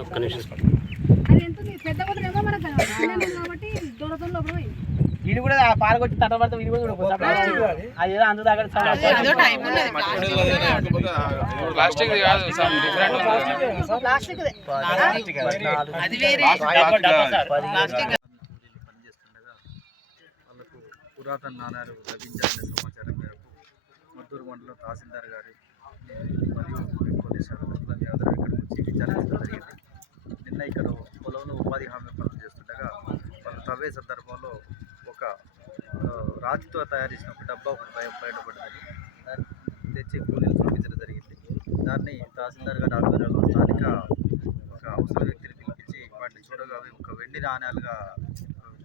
ఒక్క నిమిషం. వీడు కూడా పారగొచ్చి తట్టబడితే కూడా చూడకపోతే అది దగ్గర ప్లాస్టిక్ కాదు. సమ్ డిఫరెంట్ ప్లాస్టిక్ అది వేరే. ప్లాస్టిక్ పనిచేస్తుండగా వాళ్ళకు పురాతన నాణాలు లభించాలనే సమాచారం మేరకు మద్దూరు మండలం తహసీల్దార్ గారి విచారించడం జరిగింది నిన్న ఇక్కడ పొలంలో ఉపాధి హామీ పనులు చేస్తుండగా వాళ్ళు తవ్వే సందర్భంలో ఒక రాతితో తయారు చేసిన ఒక డబ్బా ఒకటి బయటపడింది. దాన్ని తెచ్చి కూలీలు చూపించడం జరిగింది. దాన్ని తహసీల్దార్ గారి ఆధ్వర్యంలో స్థానిక ఒక అవసర వ్యక్తిని పిలిపించి వాటిని చూడగా అవి ఒక వెండి నాణ్యాలుగా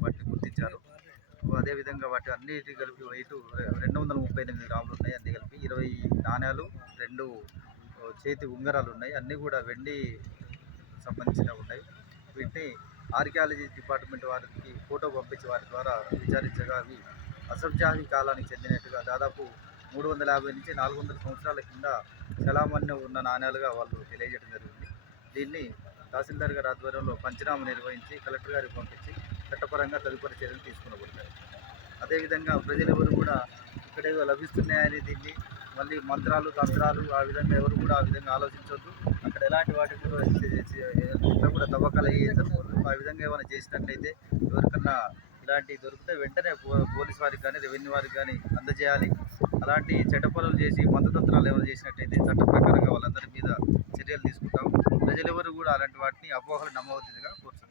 వాటిని గుర్తించారు. అదేవిధంగా వాటి అన్నిటి కలిపి వెయిట్ రెండు వందల ముప్పై ఎనిమిది గ్రాములు ఉన్నాయి. అన్ని కలిపి ఇరవై నాణ్యాలు రెండు చేతి ఉంగరాలు ఉన్నాయి అన్నీ కూడా వెండి సంబంధించినవి ఉన్నాయి. వీటిని ఆర్కియాలజీ డిపార్ట్మెంట్ వారికి ఫోటో పంపించి వారి ద్వారా విచారించగా అవి అసబ్జాహీ కాలానికి చెందినట్టుగా దాదాపు మూడు వందల యాభై నుంచి నాలుగు వందల సంవత్సరాల కింద చలామణి ఉన్న నాణ్యాలుగా వాళ్ళు తెలియజేయడం జరిగింది. దీన్ని తహసీల్దార్ గారి ఆధ్వర్యంలో పంచనామా నిర్వహించి కలెక్టర్ గారికి పంపించి చట్టపరంగా తదుపరి చర్యలు తీసుకునబడతాయి అదేవిధంగా ప్రజలెవరు కూడా ఇక్కడేదో లభిస్తున్నాయని దీన్ని మళ్ళీ మంత్రాలు తంత్రాలు ఆ విధంగా ఎవరు కూడా ఆ విధంగా ఆలోచించవద్దు అక్కడ ఎలాంటి వాటి కూడా కూడా తవ్వకాలు అయ్యేటప్పుడు ఆ విధంగా ఏమైనా చేసినట్లయితే ఎవరికన్నా ఇలాంటివి దొరికితే వెంటనే పో- పోలీస్ వారికి కానీ రెవెన్యూ వారికి కానీ అందజేయాలి. అలాంటి చెడ్డ పనులు చేసి మందతంత్రాలు ఏమైనా చేసినట్టయితే చట్ట ప్రకారంగా వాళ్ళందరి మీద చర్యలు తీసుకుంటాం ప్రజలెవరు కూడా అలాంటి వాటిని అపోహలు నమ్మవద్దుగా కోరుతున్నాం.